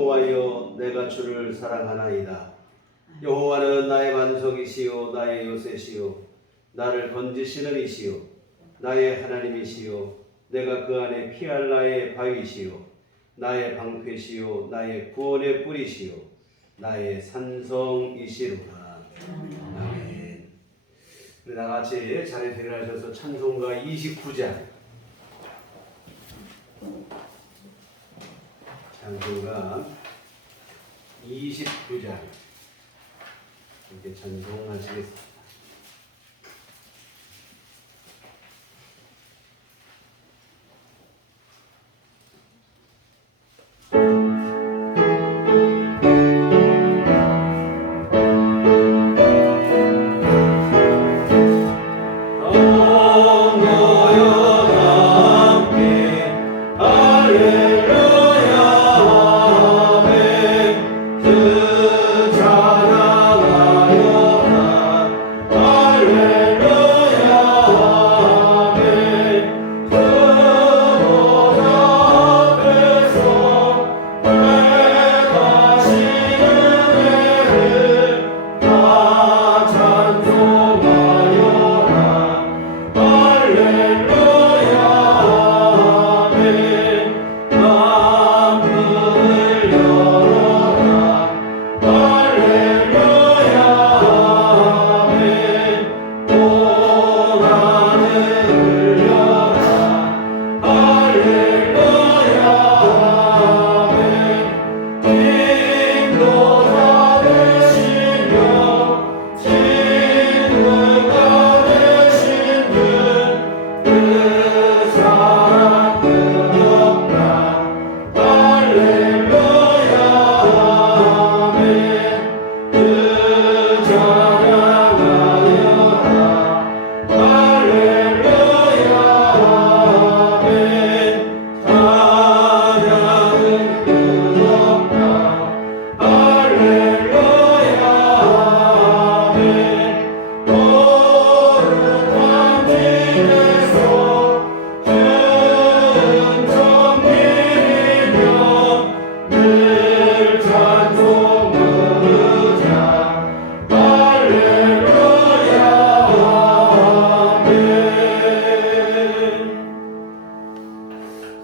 여호와여, 내가 주를 사랑하나이다. 여호와는 나의 반석이시요 나의 요새시요 나를 건지시는 이시요 나의 하나님이시요 내가 그 안에 피할 나의 바위시요 나의 방패시요 나의 구원의 뿌리시요 나의 산성이시로다. 아멘. 우리 다 같이 자리에 일어나셔서 찬송가 29장 찬송가 29장 이렇게 찬송하시겠습니다.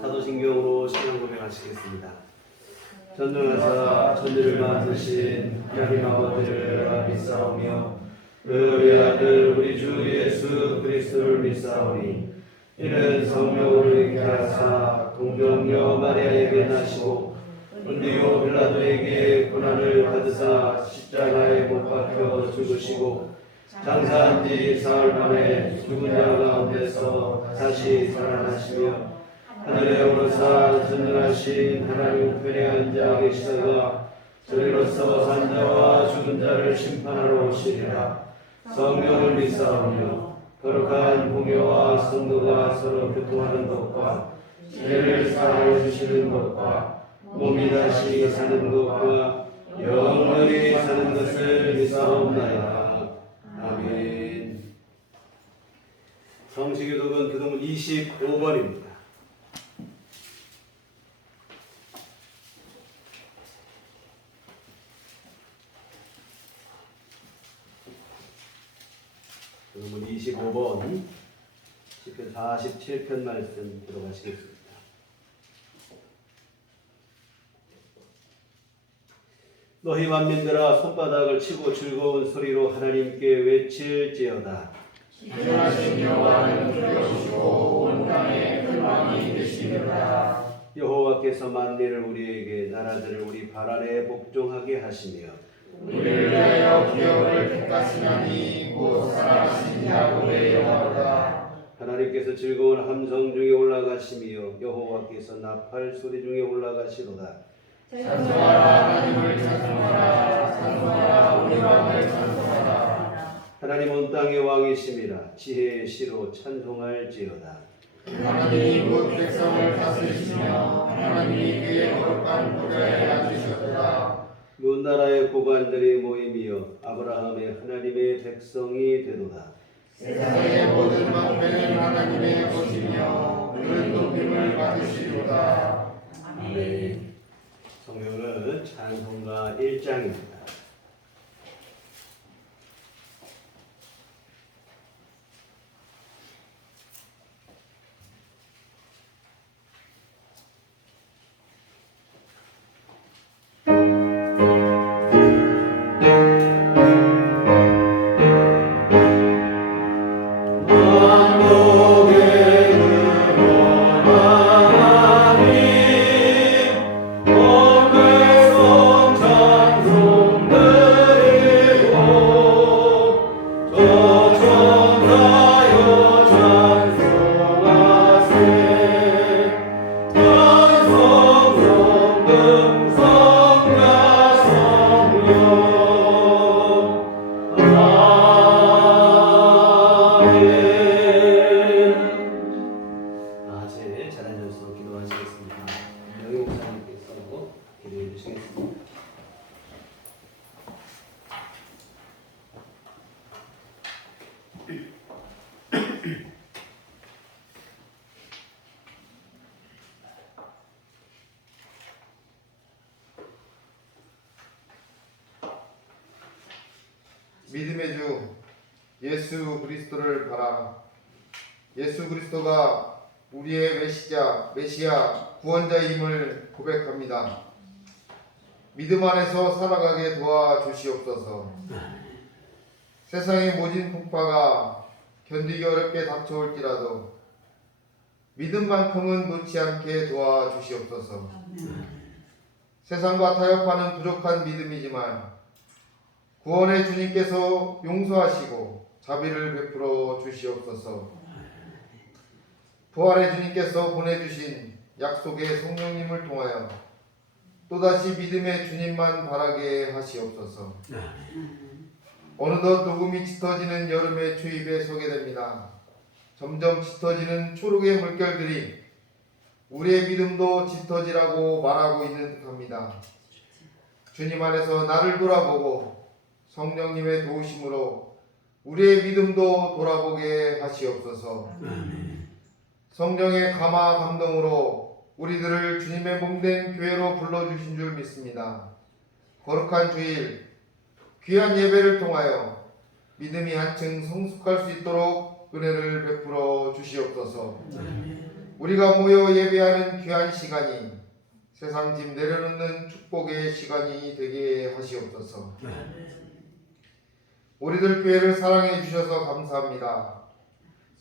사도신경으로 신앙 고백하시겠습니다. 전능하사 천지를 만드신 하나님 아버지를 믿사오며 그의 아들 우리 주 예수 그리스도를 믿사오니 이는 성령으로 있게 하사 동정녀 마리아에게 나시고 본디오 빌라도에게 고난을 받으사 십자가에 못 박혀 죽으시고 장사한 지 사흘 만에 죽은 자 가운데서 다시 살아나시며 하늘에 오르사 전능하신 하나님 우편에 앉아 계시다가 저리로서 산 자와 죽은 자를 심판하러 오시리라. 성령을 믿사오며 거룩한 공회와 성도가 서로 교통하는 것과 죄를 사하여 주시는 것과 몸이 다시 사는 것과 영원히 사는 것을 믿사옵나이다. 아멘. 성시교독은 교독문 25번입니다. 교독문 25번 시편 47편 말씀 들어가시겠습니다. 너희 만민들아 손바닥을 치고 즐거운 소리로 하나님께 외칠지어다. 지존하신 여호와는 두려우시고 온 땅에 큰 왕이 되시리로다. 여호와께서 만민을 우리에게 나라들을 우리 발 아래 복종하게 하시며 우리를 위하여 기업을 택하시나니 곧 살아가신 야곱의 여호와로다. 하나님께서 즐거운 함성 중에 올라가시며 여호와께서 나팔 소리 중에 올라가시로다. 찬송하라 하나님을 찬송하라. 찬송하라 우리 왕을 찬송하라. 하나님 온 땅의 왕이심이라. 지혜의 시로 찬송할지어다. 하나님이 곧 백성을 다스리시며 하나님이 그의 거룩한 보좌에 앉으셨도다. 문 나라의 고관들이 모임이여 아브라함의 하나님의 백성이 되도다. 세상의 모든 방패는 하나님의 것이며 그는 높임을 받으시리로다. 아멘. 성경은 찬송가 1장입니다. 믿음의 주 예수 그리스도를 바라. 예수 그리스도가 우리의 메시아 구원자임을 고백합니다. 믿음 안에서 살아가게 도와주시옵소서. 세상의 모진 풍파가 견디기 어렵게 닥쳐올지라도 믿음만큼은 놓지 않게 도와주시옵소서. 세상과 타협하는 부족한 믿음이지만 구원의 주님께서 용서하시고 자비를 베풀어 주시옵소서. 부활의 주님께서 보내주신 약속의 성령님을 통하여 또다시 믿음의 주님만 바라게 하시옵소서. 어느덧 녹음이 짙어지는 여름의 초입에 서게 됩니다. 점점 짙어지는 초록의 물결들이 우리의 믿음도 짙어지라고 말하고 있는 듯합니다. 주님 안에서 나를 돌아보고 성령님의 도우심으로 우리의 믿음도 돌아보게 하시옵소서. 성령의 감화 감동으로 우리들을 주님의 몸된 교회로 불러주신 줄 믿습니다. 거룩한 주일 귀한 예배를 통하여 믿음이 한층 성숙할 수 있도록 은혜를 베풀어 주시옵소서. 우리가 모여 예배하는 귀한 시간이 세상 짐 내려놓는 축복의 시간이 되게 하시옵소서. 우리들 교회를 사랑해 주셔서 감사합니다.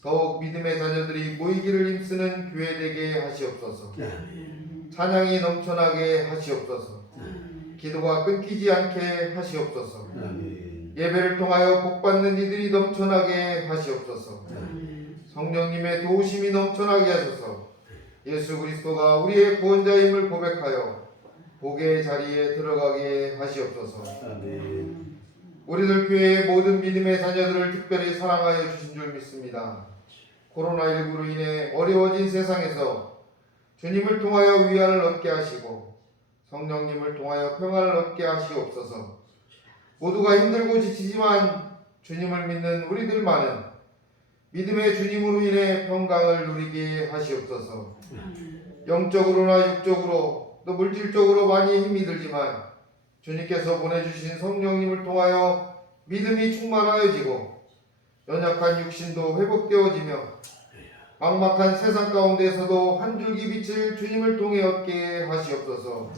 더욱 믿음의 자녀들이 모이기를 힘쓰는 교회 되게 하시옵소서. 찬양이 넘쳐나게 하시옵소서. 기도가 끊기지 않게 하시옵소서. 예배를 통하여 복받는 이들이 넘쳐나게 하시옵소서. 성령님의 도우심이 넘쳐나게 하소서. 예수 그리스도가 우리의 구원자임을 고백하여 복의 자리에 들어가게 하시옵소서. 우리들 교회의 모든 믿음의 자녀들을 특별히 사랑하여 주신 줄 믿습니다. 코로나19로 인해 어려워진 세상에서 주님을 통하여 위안을 얻게 하시고 성령님을 통하여 평안을 얻게 하시옵소서. 모두가 힘들고 지치지만 주님을 믿는 우리들만은 믿음의 주님으로 인해 평강을 누리게 하시옵소서. 영적으로나 육적으로 또 물질적으로 많이 힘이 들지만 주님께서 보내주신 성령님을 통하여 믿음이 충만하여지고 연약한 육신도 회복되어지며 막막한 세상 가운데서도 한 줄기 빛을 주님을 통해 얻게 하시옵소서.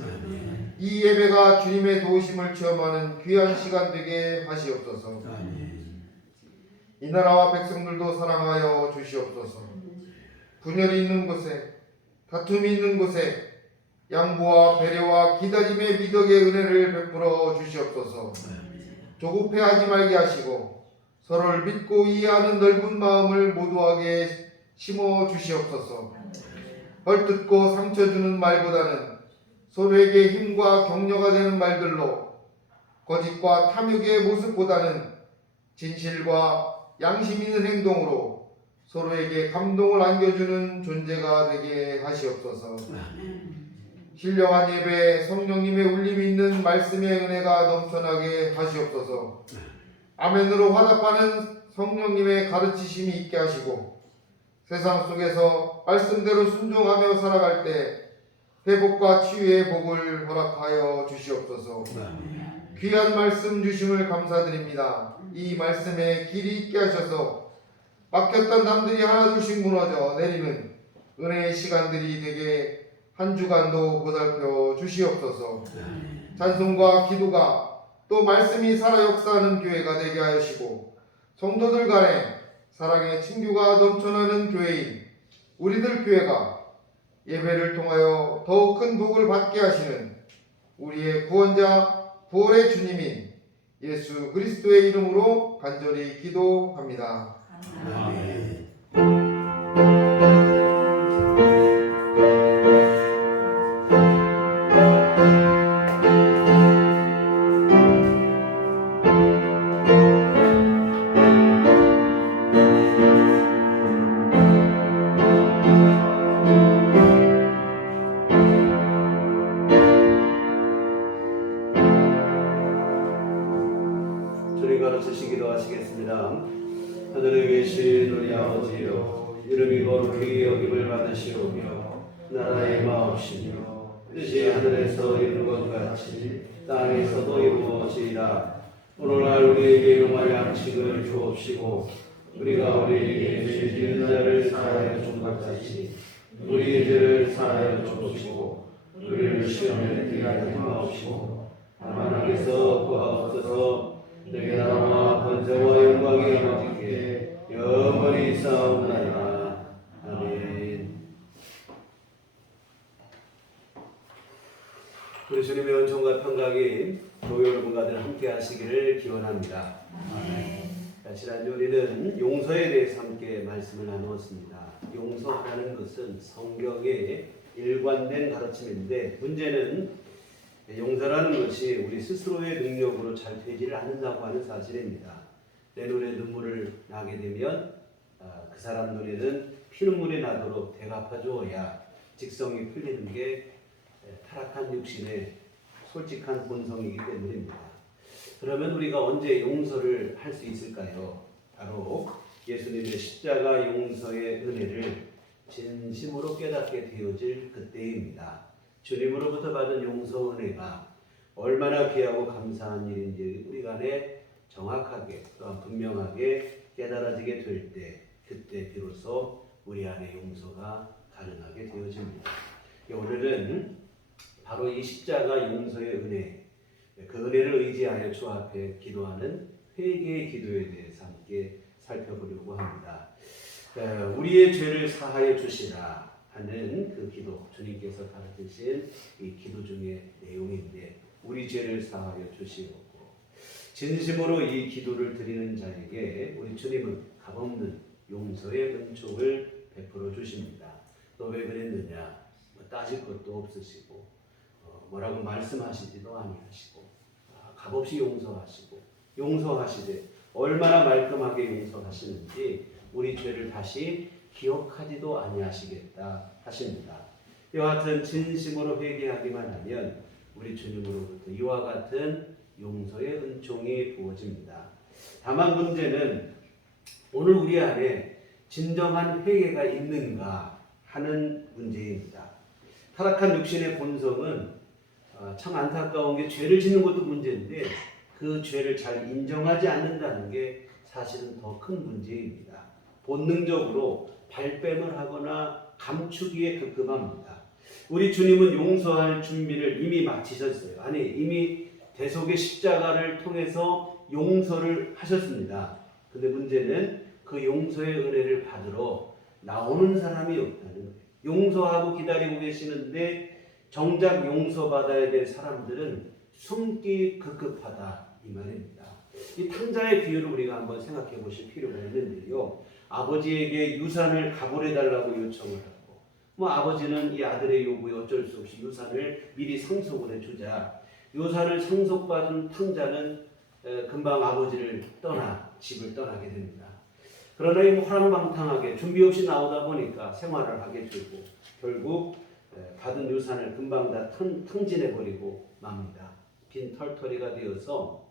이 예배가 주님의 도우심을 체험하는 귀한 시간 되게 하시옵소서. 이 나라와 백성들도 사랑하여 주시옵소서. 분열이 있는 곳에 다툼이 있는 곳에 양보와 배려와 기다림의 미덕의 은혜를 베풀어 주시옵소서. 조급해하지 말게 하시고 서로를 믿고 이해하는 넓은 마음을 모두에게 심어 주시옵소서. 헐뜯고 상처 주는 말보다는 서로에게 힘과 격려가 되는 말들로, 거짓과 탐욕의 모습보다는 진실과 양심 있는 행동으로 서로에게 감동을 안겨주는 존재가 되게 하시옵소서. 신령한 예배에 성령님의 울림이 있는 말씀의 은혜가 넘쳐나게 하시옵소서. 아멘으로 화답하는 성령님의 가르치심이 있게 하시고 세상 속에서 말씀대로 순종하며 살아갈 때 회복과 치유의 복을 허락하여 주시옵소서. 귀한 말씀 주심을 감사드립니다. 이 말씀에 길이 있게 하셔서 막혔던 담들이 하나둘씩 무너져 내리는 은혜의 시간들이 되게 한 주간도 보살펴 주시옵소서. 찬송과 기도가 또 말씀이 살아 역사하는 교회가 되게 하시고 성도들 간에 사랑의 친교가 넘쳐나는 교회인 우리들 교회가 예배를 통하여 더욱 큰 복을 받게 하시는 우리의 구원자 부활의 주님인 예수 그리스도의 이름으로 간절히 기도합니다. 아멘. 주님 가르치시기도 하시겠습니다. 하늘에 계신 우리 아버지여, 이름이 거룩히 여김을 받으시오며 나라의 마옵시며 뜻이 하늘에서 이룬 것 같이 땅에서도 이루어지이다. 오늘날 우리에게 용할 양식을 주옵시고 우리가 우리에게 죄 지은 자를 사하여 준 것 같이 우리의 죄를 사하여 주옵시고 우리를 시험에 들게 하지 마옵시고 다만 악에서 구하옵소서. 내게 나라와 권세와 영광이 아버지께 영원히 있사옵나이다. 아멘. 우리 주님의 은총과 평강이 교회 여러분과 늘 함께 하시기를 기원합니다. 아멘. 지난주 우리는 용서에 대해서 함께 말씀을 나누었습니다. 용서라는 것은 성경의 일관된 가르침인데 문제는 용서라는 것이 우리 스스로의 능력으로 잘 되지를 않는다고 하는 사실입니다. 내 눈에 눈물을 나게 되면 그 사람 눈에는 피눈물이 나도록 대갚아 주어야 직성이 풀리는 게 타락한 육신의 솔직한 본성이기 때문입니다. 그러면 우리가 언제 용서를 할 수 있을까요? 바로 예수님의 십자가 용서의 은혜를 진심으로 깨닫게 되어질 그때입니다. 주님으로부터 받은 용서 은혜가 얼마나 귀하고 감사한 일인지 우리 간에 정확하게 또한 분명하게 깨달아지게 될 때 그때 비로소 우리 안에 용서가 가능하게 되어집니다. 오늘은 바로 이 십자가 용서의 은혜, 그 은혜를 의지하여 주 앞에 기도하는 회개의 기도에 대해서 함께 살펴보려고 합니다. 우리의 죄를 사하여 주시라 하는 그 기도, 주님께서 가르치신 이 기도 중의 내용인데 우리 죄를 사하여 주시옵고 진심으로 이 기도를 드리는 자에게 우리 주님은 값없는 용서의 은총을 베풀어 주십니다. 너 왜 그랬느냐? 따질 것도 없으시고 뭐라고 말씀하시지도 아니하시고 값없이 용서하시고 용서하시되 얼마나 말끔하게 용서하시는지 우리 죄를 다시 기억하지도 아니하시겠다 하십니다. 이와 같은 진심으로 회개하기만 하면 우리 주님으로부터 이와 같은 용서의 은총이 부어집니다. 다만 문제는 오늘 우리 안에 진정한 회개가 있는가 하는 문제입니다. 타락한 육신의 본성은 참 안타까운 게 죄를 짓는 것도 문제인데 그 죄를 잘 인정하지 않는다는 게 사실은 더 큰 문제입니다. 본능적으로 발뺌을 하거나 감추기에 급급합니다. 우리 주님은 용서할 준비를 이미 마치셨어요. 아니 이미 대속의 십자가를 통해서 용서를 하셨습니다. 근데 문제는 그 용서의 은혜를 받으러 나오는 사람이 없다는 거예요. 용서하고 기다리고 계시는데 정작 용서받아야 될 사람들은 숨기 급급하다 이 말입니다. 이 탕자의 비유를 우리가 한번 생각해 보실 필요가 있는데요. 아버지에게 유산을 가불해 달라고 요청을 하고 아버지는 이 아들의 요구에 어쩔 수 없이 유산을 미리 상속을 해주자 유산을 상속받은 탕자는 금방 아버지를 떠나 집을 떠나게 됩니다. 그러나 이 호랑방탕하게 준비 없이 나오다 보니까 생활을 하게 되고 결국 받은 유산을 금방 다 탕진해버리고 맙니다. 빈 털터리가 되어서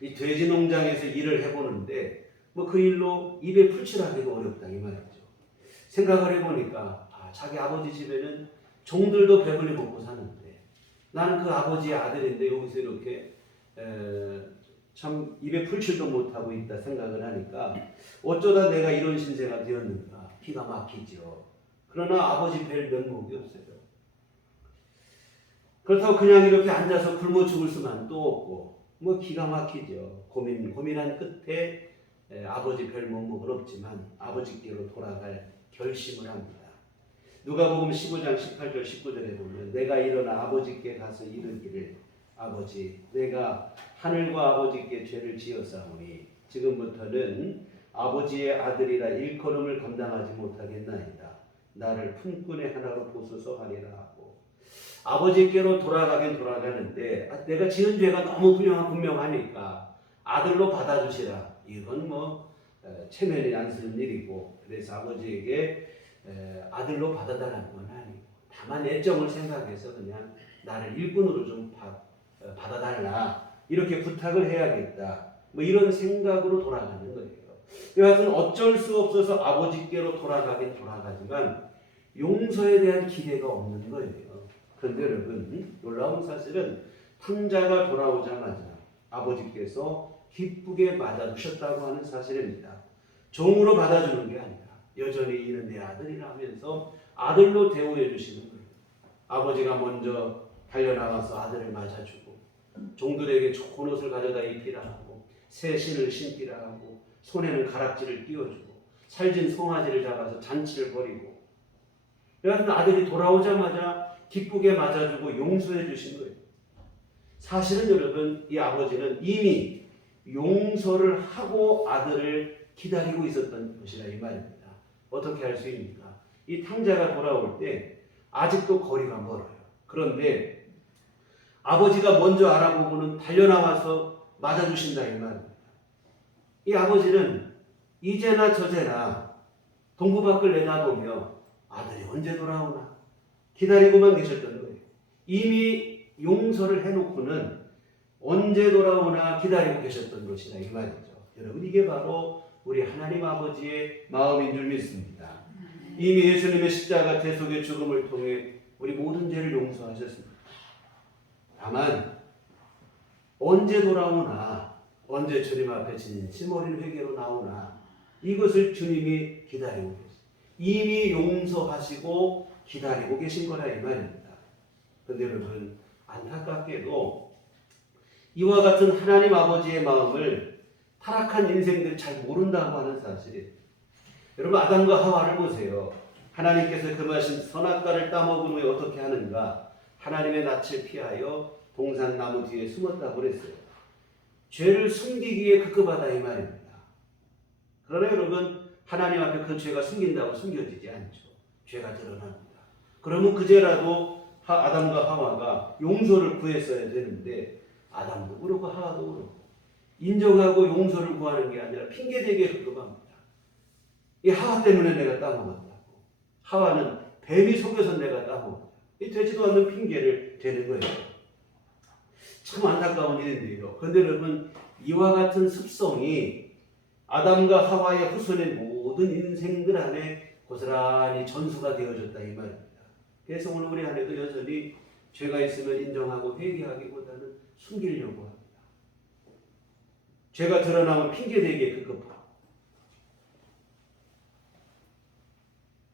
이 돼지 농장에서 일을 해보는데 그 일로 입에 풀칠하기도 어렵다 이 말이죠. 생각을 해보니까 자기 아버지 집에는 종들도 배불리 먹고 사는데 나는 그 아버지의 아들인데 여기서 이렇게 참 입에 풀칠도 못하고 있다 생각을 하니까 어쩌다 내가 이런 신세가 되었는가 기가 막히죠. 그러나 아버지 뵐 면목이 없어요. 그렇다고 그냥 이렇게 앉아서 굶어 죽을 수만 또 없고 뭐 기가 막히죠. 고민한 끝에 아버지 별 면목은 없지만 아버지께로 돌아갈 결심을 합니다. 누가복음 15장 18절 19절에 보면 내가 일어나 아버지께 가서 이르기를 아버지 내가 하늘과 아버지께 죄를 지었사오니 지금부터는 아버지의 아들이라 일컬음을 감당하지 못하겠나이다. 나를 품꾼의 하나로 보소서 하리라 하고 아버지께로 돌아가긴 돌아가는데 내가 지은 죄가 너무 분명하니까 아들로 받아주시라. 이건 뭐 체면이 안 쓰는 일이고 그래서 아버지에게 아들로 받아달라는 건 아니고 다만 애정을 생각해서 그냥 나를 일꾼으로 좀 받아달라 이렇게 부탁을 해야겠다 뭐 이런 생각으로 돌아가는 거예요. 여하튼 어쩔 수 없어서 아버지께로 돌아가긴 돌아가지만 용서에 대한 기대가 없는 거예요. 그런데 여러분 놀라운 사실은 탕자가 돌아오자마자 아버지께서 기쁘게 맞아주셨다고 하는 사실입니다. 종으로 받아주는 게 아니라 여전히 이는 내 아들이라 하면서 아들로 대우해 주시는 거예요. 아버지가 먼저 달려나가서 아들을 맞아주고 종들에게 좋은 옷을 가져다 입히라 하고 새 신을 신기라 하고 손에는 가락지를 띄워주고 살진 송아지를 잡아서 잔치를 벌이고 여하튼 아들이 돌아오자마자 기쁘게 맞아주고 용서해 주신 거예요. 사실은 여러분 이 아버지는 이미 용서를 하고 아들을 기다리고 있었던 것이라 이 말입니다. 어떻게 할 수 있습니까? 이 탕자가 돌아올 때 아직도 거리가 멀어요. 그런데 아버지가 먼저 알아보고는 달려나와서 맞아주신다 이 말입니다. 이 아버지는 이제나 저제나 동부 밖을 내다보며 아들이 언제 돌아오나 기다리고만 계셨던 거예요. 이미 용서를 해놓고는 언제 돌아오나 기다리고 계셨던 것이라 이 말이죠. 여러분 이게 바로 우리 하나님 아버지의 마음인 줄 믿습니다. 이미 예수님의 십자가 대속의 죽음을 통해 우리 모든 죄를 용서하셨습니다. 다만 언제 돌아오나 언제 주님 앞에 진심 어린 회개로 나오나 이것을 주님이 기다리고 계세요. 이미 용서하시고 기다리고 계신 거라 이 말입니다. 그런데 여러분 안타깝게도 이와 같은 하나님 아버지의 마음을 타락한 인생들이 잘 모른다고 하는 사실이에요. 여러분 아담과 하와를 보세요. 하나님께서 금하신 선악과를 따먹은 후에 어떻게 하는가? 하나님의 낯을 피하여 동산나무 뒤에 숨었다고 그랬어요. 죄를 숨기기에 급급하다 이 말입니다. 그러나 여러분 하나님 앞에 그 죄가 숨긴다고 숨겨지지 않죠. 죄가 드러납니다. 그러면 그 죄라도 아담과 하와가 용서를 구했어야 되는데 아담도 그렇고 하와도 그렇고 인정하고 용서를 구하는 게 아니라 핑계대기에 급급합니다. 이 하와 때문에 내가 따먹었다고. 하와는 뱀이 속여서 내가 따먹었다. 이 되지도 않는 핑계를 대는 거예요. 참 안타까운 일인데요. 그런데 여러분 이와 같은 습성이 아담과 하와의 후손의 모든 인생들 안에 고스란히 전수가 되어졌다 이 말입니다. 그래서 오늘 우리 안에도 여전히 죄가 있으면 인정하고 회개하기보다는 숨기려고 합니다. 죄가 드러나면 핑계대기에 급급하고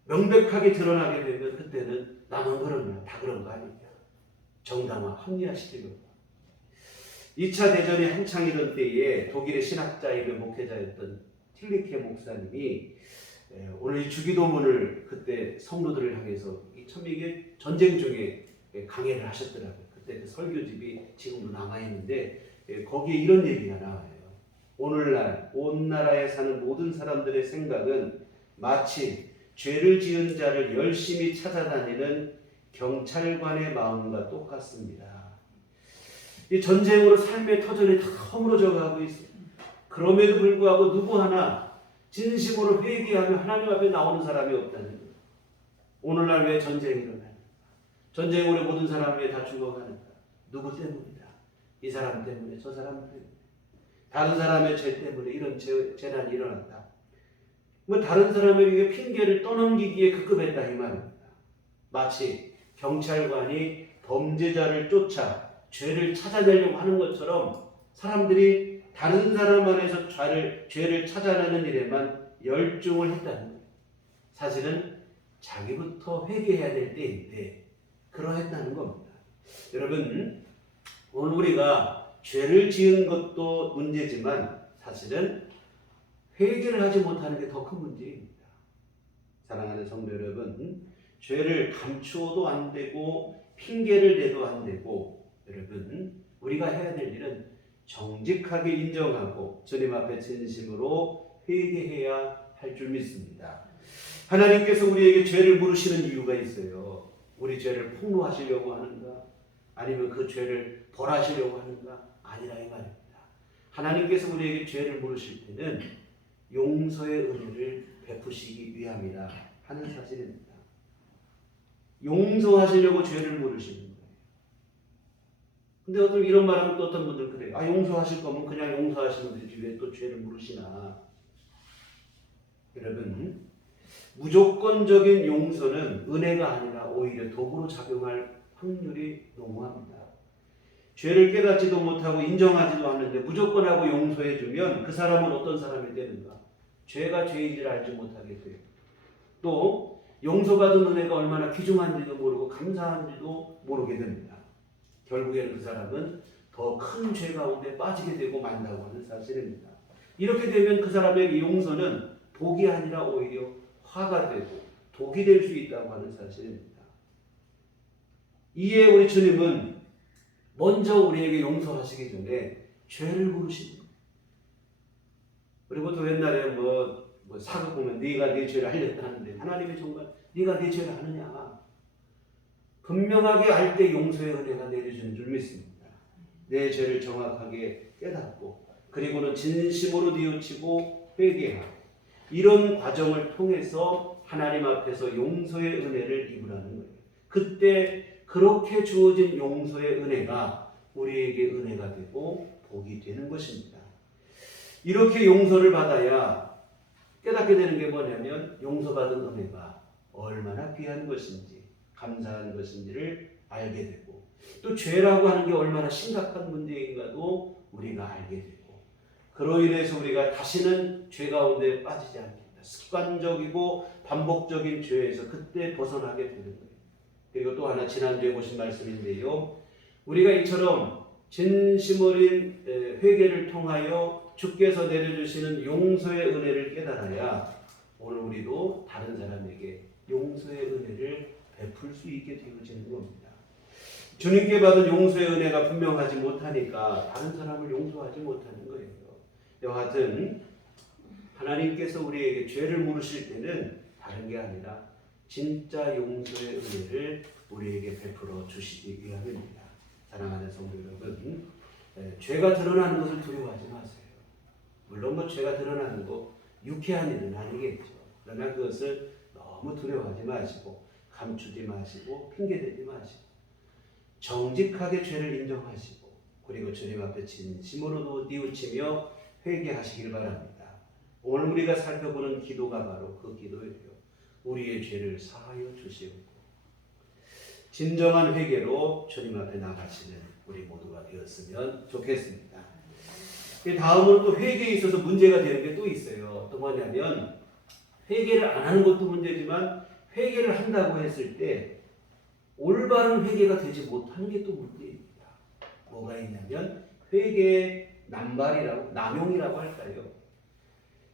명백하게 드러나게 되면 그때는 나만 그러냐 다 그런 거 아니냐 정당화 합리화시키려고. 2차 대전이 한창이던 때에 독일의 신학자이며 목회자였던 틸리케 목사님이 오늘 이 주기도문을 그때 성도들을 향해서 참 이게 전쟁 중에 강해를 하셨더라고요. 그때 그 설교집이 지금도 남아있는데 거기에 이런 얘기가 나와요. 오늘날 온 나라에 사는 모든 사람들의 생각은 마치 죄를 지은 자를 열심히 찾아다니는 경찰관의 마음과 똑같습니다. 이 전쟁으로 삶의 터전이 다 허물어져 가고 있어요. 그럼에도 불구하고 누구 하나 진심으로 회개하며 하나님 앞에 나오는 사람이 없다는 거예요. 오늘날 왜 전쟁이 일어나요? 전쟁으로 모든 사람이 왜 다 죽어가는가? 누구 때문이다. 이 사람 때문에 저 사람 때문에 다른 사람의 죄 때문에 이런 재난이 일어났다. 뭐 다른 사람에게 핑계를 떠넘기기에 급급했다 이 말입니다. 마치 경찰관이 범죄자를 쫓아 죄를 찾아내려고 하는 것처럼 사람들이 다른 사람 안에서 죄를 찾아내는 일에만 열중을 했다는 거예요. 사실은 자기부터 회개해야 될 때인데 그러했다는 겁니다. 여러분, 오늘 우리가 죄를 지은 것도 문제지만 사실은 회개를 하지 못하는 게 더 큰 문제입니다. 사랑하는 성도 여러분, 죄를 감추어도 안 되고 핑계를 대도 안 되고, 여러분, 우리가 해야 될 일은 정직하게 인정하고 주님 앞에 진심으로 회개해야 할 줄 믿습니다. 하나님께서 우리에게 죄를 물으시는 이유가 있어요. 우리 죄를 폭로하시려고 하는가? 아니면 그 죄를 벌하시려고 하는가? 아니라 이 말입니다. 하나님께서 우리에게 죄를 물으실 때는 용서의 은혜를 베푸시기 위함이라 하는 사실입니다. 용서하시려고 죄를 물으시는 거예요. 근데 어떤 이런 말하면 또 어떤 분들 그래요. 용서하실 거면 그냥 용서하시면 되지 왜 또 죄를 물으시나. 여러분, 무조건적인 용서는 은혜가 아니라 오히려 도구로 작용할 확률이 너무합니다. 죄를 깨닫지도 못하고 인정하지도 않는데 무조건 하고 용서해주면 그 사람은 어떤 사람이 되는가? 죄가 죄인지를 알지 못하게 돼요. 또 용서받은 은혜가 얼마나 귀중한지도 모르고 감사한지도 모르게 됩니다. 결국에는 그 사람은 더 큰 죄 가운데 빠지게 되고 만다고 하는 사실입니다. 이렇게 되면 그 사람에게 용서는 복이 아니라 오히려 화가 되고 독이 될 수 있다고 하는 사실입니다. 이에 우리 주님은 먼저 우리에게 용서하시기 전에 죄를 물으십니다. 그리고 또 옛날에 뭐 사극 보면 네가 네 죄를 알렸다 하는데 하나님이 정말 네가 네 죄를 아느냐. 분명하게 알 때 용서의 은혜가 내려주는 줄 믿습니다. 내 죄를 정확하게 깨닫고 그리고는 진심으로 뉘우치고 회개하고 이런 과정을 통해서 하나님 앞에서 용서의 은혜를 입으라는 거예요. 그때 그렇게 주어진 용서의 은혜가 우리에게 은혜가 되고 복이 되는 것입니다. 이렇게 용서를 받아야 깨닫게 되는 게 뭐냐면 용서받은 은혜가 얼마나 귀한 것인지 감사한 것인지를 알게 되고 또 죄라고 하는 게 얼마나 심각한 문제인가도 우리가 알게 되고 그로 인해서 우리가 다시는 죄 가운데 빠지지 않겠다. 습관적이고 반복적인 죄에서 그때 벗어나게 되는 거예요. 그리고 또 하나 지난주에 보신 말씀인데요. 우리가 이처럼 진심 어린 회개를 통하여 주께서 내려주시는 용서의 은혜를 깨달아야 오늘 우리도 다른 사람에게 용서의 은혜를 베풀 수 있게 되어지는 겁니다. 주님께 받은 용서의 은혜가 분명하지 못하니까 다른 사람을 용서하지 못하는 거예요. 여하튼 하나님께서 우리에게 죄를 물으실 때는 다른 게 아니라 진짜 용서의 은혜를 우리에게 베풀어 주시기 위함입니다. 사랑하는 성도 여러분, 죄가 드러나는 것을 두려워하지 마세요. 물론 뭐 죄가 드러나는 거 유쾌한 일은 아니겠죠. 그러나 그것을 너무 두려워하지 마시고 감추지 마시고 핑계대지 마시고 정직하게 죄를 인정하시고 그리고 주님 앞에 진심으로 뉘우치며 회개하시길 바랍니다. 오늘 우리가 살펴보는 기도가 바로 그 기도예요. 우리의 죄를 사하여 주시옵고 진정한 회개로 주님 앞에 나가시는 우리 모두가 되었으면 좋겠습니다. 다음으로 또 회개에 있어서 문제가 되는 게 또 있어요. 또 뭐냐면 회개를 안 하는 것도 문제지만 회개를 한다고 했을 때 올바른 회개가 되지 못하는 게 또 문제입니다. 뭐가 있냐면 회개의 남발이라고 남용이라고 할까요?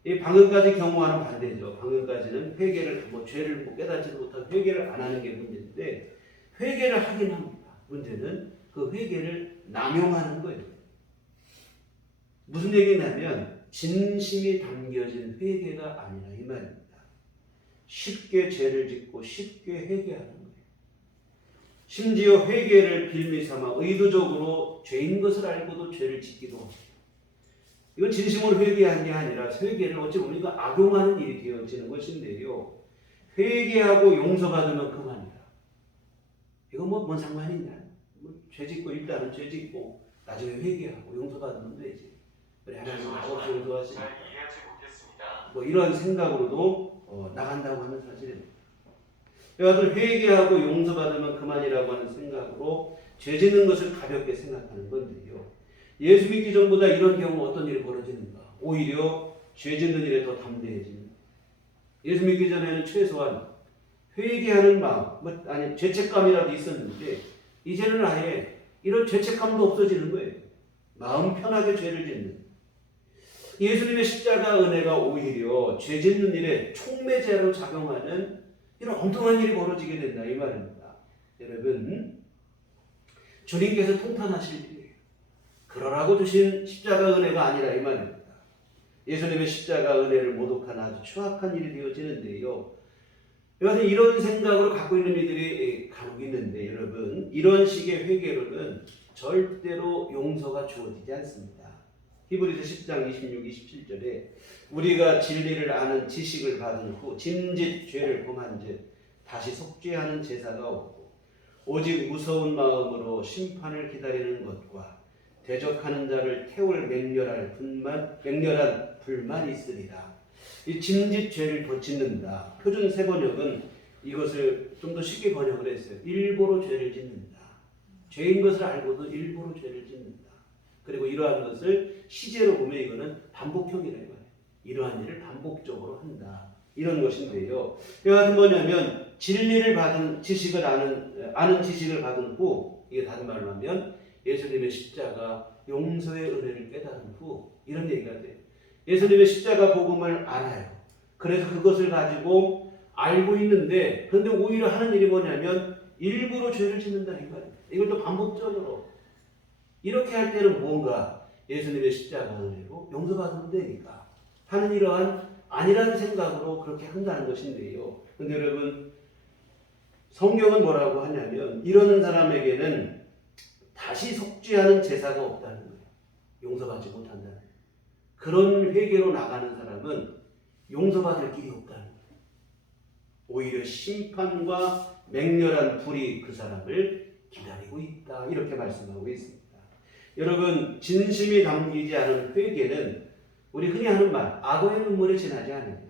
이 방금까지 경우와는 반대죠. 방금까지는 회개를 죄를 깨닫지도 못하고 회개를 안 하는 게 문제인데 회개를 하긴 합니다. 문제는 그 회개를 남용하는 거예요. 무슨 얘기냐면 진심이 담겨진 회개가 아니라 이 말입니다. 쉽게 죄를 짓고 쉽게 회개하는 거예요. 심지어 회개를 빌미 삼아 의도적으로 죄인 것을 알고도 죄를 짓기도 합니다. 이건 진심으로 회개한 게 아니라 회개를 어찌 보면 악용하는 일이 되어지는 것인데요. 회개하고 용서받으면 그만이다. 이거 뭔 상관이 있냐? 죄 짓고 일단은 죄 짓고 나중에 회개하고 용서받으면 되지. 그래 하나님 아버지 용서하시니까. 이해하지 못했습니다. 이런 생각으로도 나간다고 하는 사실입니다. 여하튼 회개하고 용서받으면 그만이라고 하는 생각으로 죄 짓는 것을 가볍게 생각하는 건데요. 예수 믿기 전보다 이런 경우 어떤 일이 벌어지는가? 오히려 죄 짓는 일에 더 담대해지는. 예수 믿기 전에는 최소한 회개하는 마음, 아니 죄책감이라도 있었는데 이제는 아예 이런 죄책감도 없어지는 거예요. 마음 편하게 죄를 짓는. 예수님의 십자가 은혜가 오히려 죄 짓는 일에 촉매제로 작용하는 이런 엉뚱한 일이 벌어지게 된다 이 말입니다. 여러분, 주님께서 통탄하실 일이에요. 그러라고 주신 십자가 은혜가 아니라 이 말입니다. 예수님의 십자가 은혜를 모독한 아주 추악한 일이 되어지는데요. 여하튼 이런 생각으로 갖고 있는 이들이 간혹 있는데 여러분, 이런 식의 회개로는 절대로 용서가 주어지지 않습니다. 히브리서 10장 26, 27절에 우리가 진리를 아는 지식을 받은 후 짐짓 죄를 범한즉 다시 속죄하는 제사가 없고 오직 무서운 마음으로 심판을 기다리는 것과 대적하는 자를 태울 맹렬한 불만이 있으리라. 이 짐짓 죄를 더 짓는다. 표준 세번역은 이것을 좀 더 쉽게 번역을 했어요. 일부러 죄를 짓는다. 죄인 것을 알고도 일부러 죄를 짓는다. 그리고 이러한 것을 시제로 보면 이거는 반복형이라 이거예요. 이러한 일을 반복적으로 한다. 이런 것인데요. 여하튼 뭐냐면 진리를 받은 지식을 아는 지식을 받은 후, 이게 다른 말로 하면 예수님의 십자가 용서의 은혜를 깨달은 후 이런 얘기가 돼요. 예수님의 십자가 복음을 알아요. 그래서 그것을 가지고 알고 있는데 그런데 오히려 하는 일이 뭐냐면 일부러 죄를 짓는다 이 말이에요. 이걸 또 반복적으로 이렇게 할 때는 뭔가 예수님의 십자가 은혜로 용서받으면 되니까 하는 이러한 아니라는 생각으로 그렇게 한다는 것인데요. 그런데 여러분, 성경은 뭐라고 하냐면 이러는 사람에게는 다시 속죄하는 제사가 없다는 거예요. 용서받지 못한다는 거예요. 그런 회개로 나가는 사람은 용서받을 길이 없다는 거예요. 오히려 심판과 맹렬한 불이 그 사람을 기다리고 있다. 이렇게 말씀하고 있습니다. 여러분, 진심이 담기지 않은 회개는 우리 흔히 하는 말, 악어의 눈물에 지나지 않아요.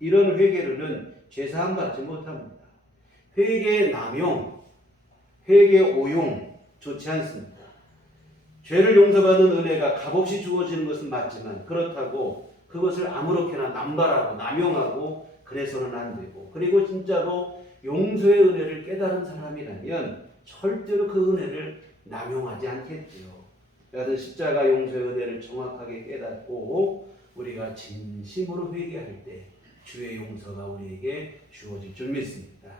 이런 회개로는 죄사함 받지 못합니다. 회개의 남용, 회개의 오용 좋지 않습니다. 죄를 용서받는 은혜가 값없이 주어지는 것은 맞지만 그렇다고 그것을 아무렇게나 남발하고 남용하고 그래서는 안 되고, 그리고 진짜로 용서의 은혜를 깨달은 사람이라면 절대로 그 은혜를 남용하지 않겠지요. 여하튼 십자가 용서의 은혜를 정확하게 깨닫고 우리가 진심으로 회개할 때 주의 용서가 우리에게 주어질 줄 믿습니다.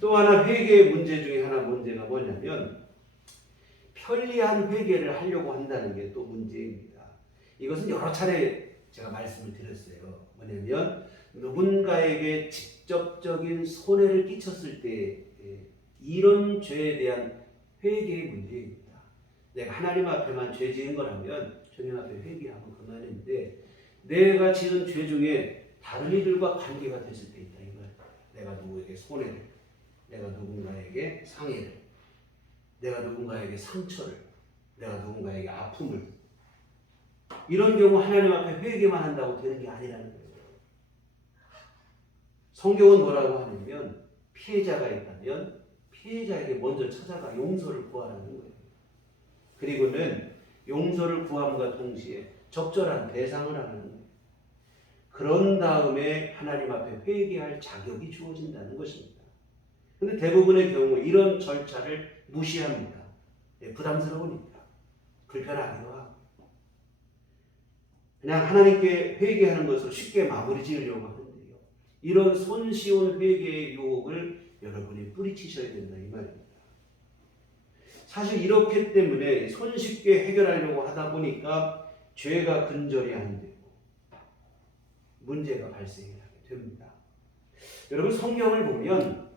또 하나 회개의 문제 중에 하나 문제가 뭐냐면 편리한 회개를 하려고 한다는 게 또 문제입니다. 이것은 여러 차례 제가 말씀을 드렸어요. 뭐냐면 누군가에게 직접적인 손해를 끼쳤을 때 이런 죄에 대한 회개의 문제입니다. 내가 하나님 앞에만 죄 지은 거라면 주님 앞에 회개하면 그만인데 내가 지은 죄 중에 다른 이들과 관계가 됐을 때 있다. 이거예요. 내가 누구에게 손해를, 내가 누군가에게 상해를, 내가 누군가에게 상처를, 내가 누군가에게 아픔을, 이런 경우 하나님 앞에 회개만 한다고 되는 게 아니라는 거예요. 성경은 뭐라고 하냐면 피해자가 있다면 피해자에게 먼저 찾아가 용서를 구하라는 거예요. 그리고는 용서를 구함과 동시에 적절한 배상을 하는 거예요. 그런 다음에 하나님 앞에 회개할 자격이 주어진다는 것입니다. 그런데 대부분의 경우 이런 절차를 무시합니다. 부담스러우니까, 불편하기도 하고, 그냥 하나님께 회개하는 것을 쉽게 마무리 지으려고 하는데요. 이런 손쉬운 회개의 유혹을 여러분이 뿌리치셔야 된다 이 말입니다. 사실 이렇기 때문에 손쉽게 해결하려고 하다 보니까 죄가 근절이 안 되고 문제가 발생하게 됩니다. 여러분, 성경을 보면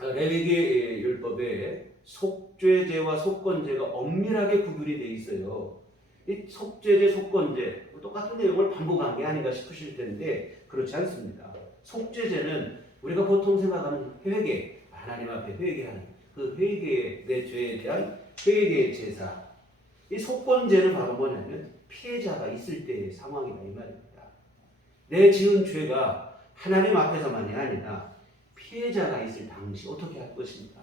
레위기 율법에 속죄제와 속건제가 엄밀하게 구분이 되어 있어요. 이 속죄제, 속건제 똑같은 내용을 반복한 게 아닌가 싶으실 텐데 그렇지 않습니다. 속죄제는 우리가 보통 생각하는 회개, 하나님 앞에 회개하는 그 회개의 내 죄에 대한 회개의 제사. 이 속건제는 바로 뭐냐면 피해자가 있을 때의 상황이다 이 말입니다. 내 지은 죄가 하나님 앞에서만이 아니라 피해자가 있을 당시 어떻게 할 것인가?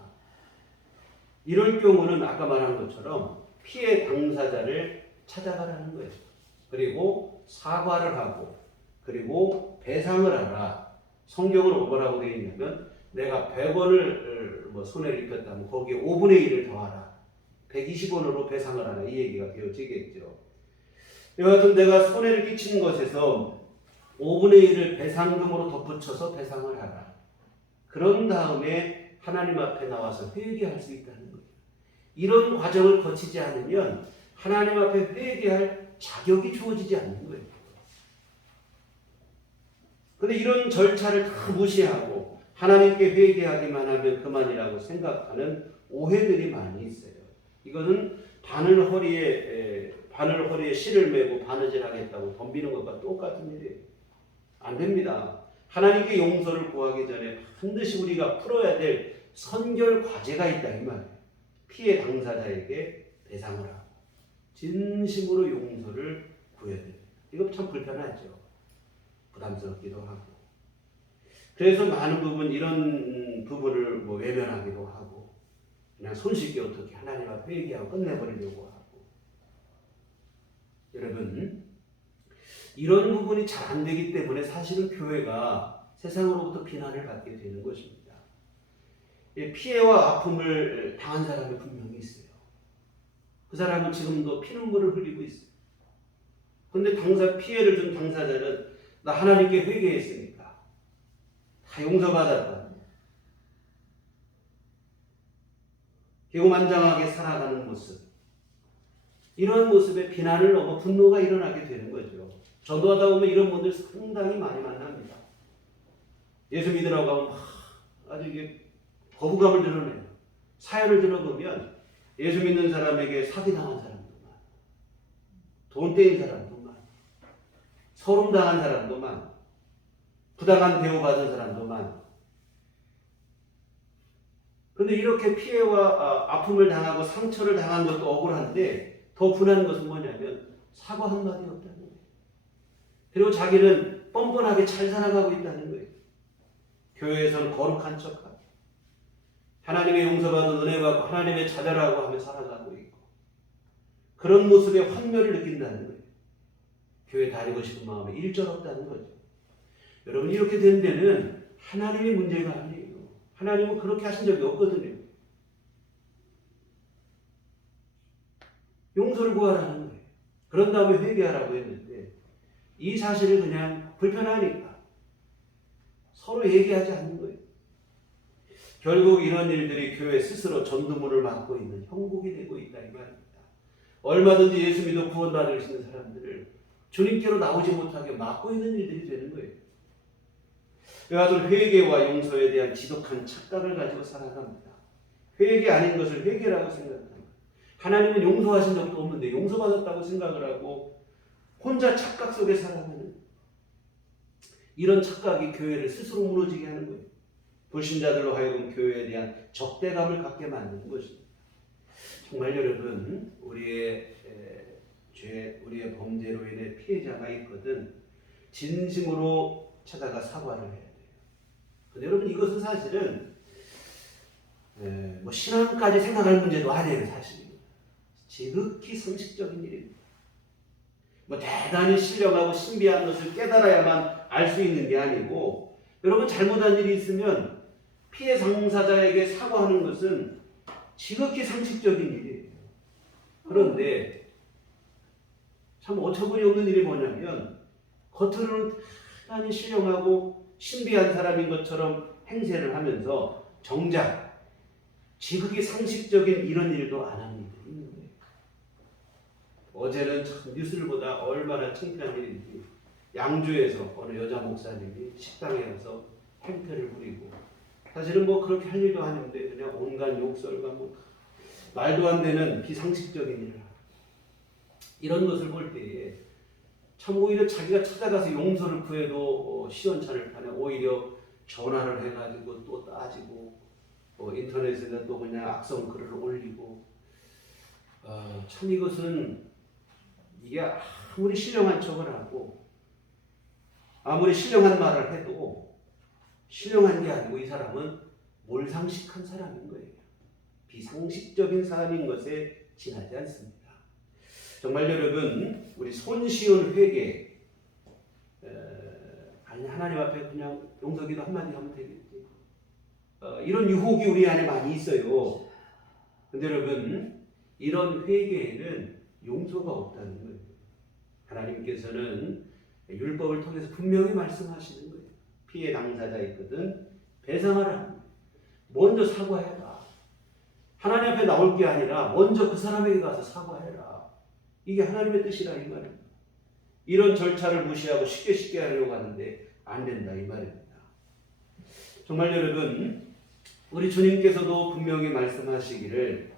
이럴 경우는 아까 말한 것처럼 피해 당사자를 찾아가라는 거예요. 그리고 사과를 하고 그리고 배상을 하라. 성경으로 뭐라고 되어 있냐면 내가 100원을 손해를 입혔다면 거기에 5분의 1을 더하라. 120원으로 배상을 하라. 이 얘기가 되어지겠죠. 여하튼 내가 손해를 끼친 것에서 5분의 1을 배상금으로 덧붙여서 배상을 하라. 그런 다음에 하나님 앞에 나와서 회개할 수 있다는 거예요. 이런 과정을 거치지 않으면 하나님 앞에 회개할 자격이 주어지지 않는 거예요. 그런데 이런 절차를 다 무시하고 하나님께 회개하기만 하면 그만이라고 생각하는 오해들이 많이 있어요. 이거는 바늘 허리에 실을 메고 바느질하겠다고 덤비는 것과 똑같은 일이에요. 안 됩니다. 하나님께 용서를 구하기 전에 반드시 우리가 풀어야 될 선결 과제가 있다 이 말이에요. 피해 당사자에게 배상을 하고 진심으로 용서를 구해야 됩니다. 이거 참 불편하죠. 부담스럽기도 하고. 그래서 많은 부분 이런 부분을 외면하기도 하고 그냥 손쉽게 어떻게 하나님 앞에 회개하고 끝내버리려고 하고. 여러분 이런 부분이 잘 안 되기 때문에 사실은 교회가 세상으로부터 비난을 받게 되는 것입니다. 피해와 아픔을 당한 사람이 분명히 있어요. 그 사람은 지금도 피눈물을 흘리고 있어요. 그런데 피해를 준 당사자는 나 하나님께 회개했으니까 다 용서받았다. 기고만장하게 살아가는 모습. 이런 모습에 비난을 넘어 분노가 일어나게 되는 거죠. 전도하다 보면 이런 분들 상당히 많이 만납니다. 예수 믿으라고 하면 아주 이게 거부감을 드러내요. 사연을 들어보면 예수 믿는 사람에게 사기당한 사람도 많아. 돈 떼인 사람도 많아. 소름당한 사람도 많아. 부당한 대우받은 사람도 많아. 그런데 이렇게 피해와 아픔을 당하고 상처를 당한 것도 억울한데 더 분한 것은 뭐냐면 사과 한마디 없다는 거예요. 그리고 자기는 뻔뻔하게 잘 살아가고 있다는 거예요. 교회에서는 거룩한 척하고 하나님의 용서받은 은혜 받고 하나님의 자녀라고 하며 살아가고 있고 그런 모습에 환멸을 느낀다는 거예요. 교회 다니고 싶은 마음에 일절없다는 거죠. 여러분 이렇게 된 데는 하나님의 문제가 아니에요. 하나님은 그렇게 하신 적이 없거든요. 용서를 구하라는 거예요. 그런 다음에 회개하라고 했는데 이 사실을 그냥 불편하니까 서로 얘기하지 않는 거예요. 결국 이런 일들이 교회 스스로 전두문을 막고 있는 형국이 되고 있다 이 말입니다. 얼마든지 예수 믿어 구원받을 수 있는 사람들을 주님께로 나오지 못하게 막고 있는 일들이 되는 거예요. 여하튼 회개와 용서에 대한 지독한 착각을 가지고 살아갑니다. 회개 아닌 것을 회개라고 생각합니다. 하나님은 용서하신 적도 없는데 용서받았다고 생각을 하고 혼자 착각 속에 살아가는 이런 착각이 교회를 스스로 무너지게 하는 거예요. 불신자들로 하여금 교회에 대한 적대감을 갖게 만드는 것입니다. 정말 여러분 우리의 죄, 우리의 범죄로 인해 피해자가 있거든 진심으로 찾아가 사과를 해야 돼요. 근데 여러분 이것은 사실은 신앙까지 생각할 문제도 아니에요. 사실입니다. 지극히 상식적인 일입니다. 대단히 신령하고 신비한 것을 깨달아야만 알 수 있는 게 아니고 여러분 잘못한 일이 있으면 피해 당사자에게 사과하는 것은 지극히 상식적인 일이에요. 그런데 참 어처구니 없는 일이 뭐냐면 겉으로는 대단히 신령하고 신비한 사람인 것처럼 행세를 하면서 정작 지극히 상식적인 이런 일도 안 하는 일이 있는 거예요. 어제는 참 뉴스를 보다 얼마나 창피한 일인지 양주에서 어느 여자 목사님이 식당에 가서 행패를 부리고 사실은 그렇게 할 일도 아닌데 그냥 온갖 욕설과 말도 안 되는 비상식적인 일을 하고 이런 것을 볼 때에 참 오히려 자기가 찾아가서 용서를 구해도 시원찮을 판에 오히려 전화를 해가지고 또 따지고 인터넷에는 또 그냥 악성 글을 올리고 참 이것은 이게 아무리 신령한 척을 하고 아무리 신령한 말을 해도 신령한 게 아니고 이 사람은 몰상식한 사람인 거예요. 비상식적인 사람인 것에 지나지 않습니다. 정말 여러분, 우리 손쉬운 회개, 아니 하나님 앞에 그냥 용서기도 한마디 하면 되겠지. 이런 유혹이 우리 안에 많이 있어요. 근데 여러분, 이런 회개에는 용서가 없다는 거예요. 하나님께서는 율법을 통해서 분명히 말씀하시는 거예요. 피해 당사자 있거든 배상하라. 먼저 사과해라. 하나님 앞에 나올 게 아니라 먼저 그 사람에게 가서 사과해라. 이게 하나님의 뜻이라 이 말입니다. 이런 절차를 무시하고 쉽게 하려고 하는데 안 된다 이 말입니다. 정말 여러분, 우리 주님께서도 분명히 말씀하시기를